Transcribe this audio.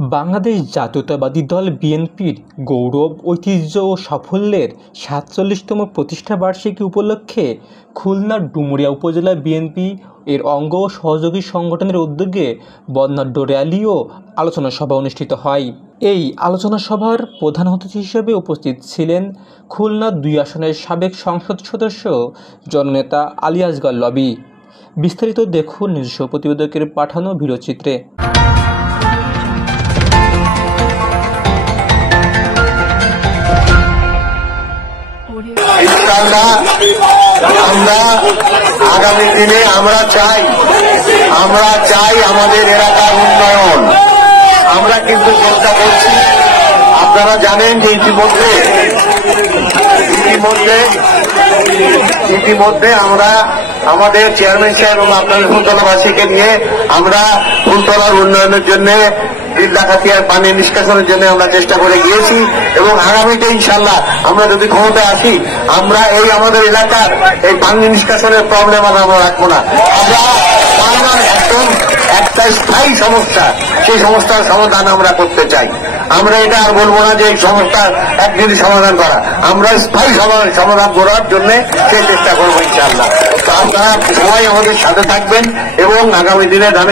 বাংলাদেশ জাতীয়তাবাদী দল বিএনপির গৌরব, ঐতিহ্য ও সাফল্যের ৪৭তম প্রতিষ্ঠাবার্ষিকী উপলক্ষে খুলনার ডুমুরিয়া উপজেলা বিএনপি এর অঙ্গ ও সহযোগী সংগঠনের উদ্যোগে বর্ণাঢ্য র্যালি ও আলোচনা সভা অনুষ্ঠিত হয়। এই আলোচনা সভার প্রধান অতিথি হিসেবে উপস্থিত ছিলেন খুলনা ২ আসনের সাবেক সংসদ সদস্য জননেতা আলী আসগর লবি। বিস্তারিত দেখুন নিজস্ব প্রতিবেদকের পাঠানো ভিডিওচিত্রে। ইনশাআল্লাহ আমরা আগামী দিনে আমরা চাই আমাদের এলাকার উন্নয়ন। আমরা কিন্তু চেষ্টা করছি। আপনারা জানেন যে ইতিমধ্যে আমরা আমাদের চেয়ারম্যান সাহেব এবং আপনাদের ফুলতলাবাসীকে নিয়ে আমরা ফুলতলার উন্নয়নের জন্য ডাকাতিয়ার পানি নিষ্কাশনের জন্য আমরা চেষ্টা করে গিয়েছি এবং আগামীতে ইনশাল্লাহ আমরা যদি ক্ষমতায় আসি আমরা এই আমাদের এলাকার এই পানি নিষ্কাশনের প্রবলেম আমরা রাখবো না। আমরা একদম একটা স্থায়ী সমস্যা, সেই সমস্যার সমাধান আমরা করতে চাই। আমরা এটা আর বলবো না যে এই সমস্যার একদিনই সমাধান করা, আমরা স্থায়ী সমাধান করার জন্য সেই চেষ্টা করবো ইনশাআল্লাহ। তো আপনারা সবাই আমাদের সাথে থাকবেন এবং আগামী দিনে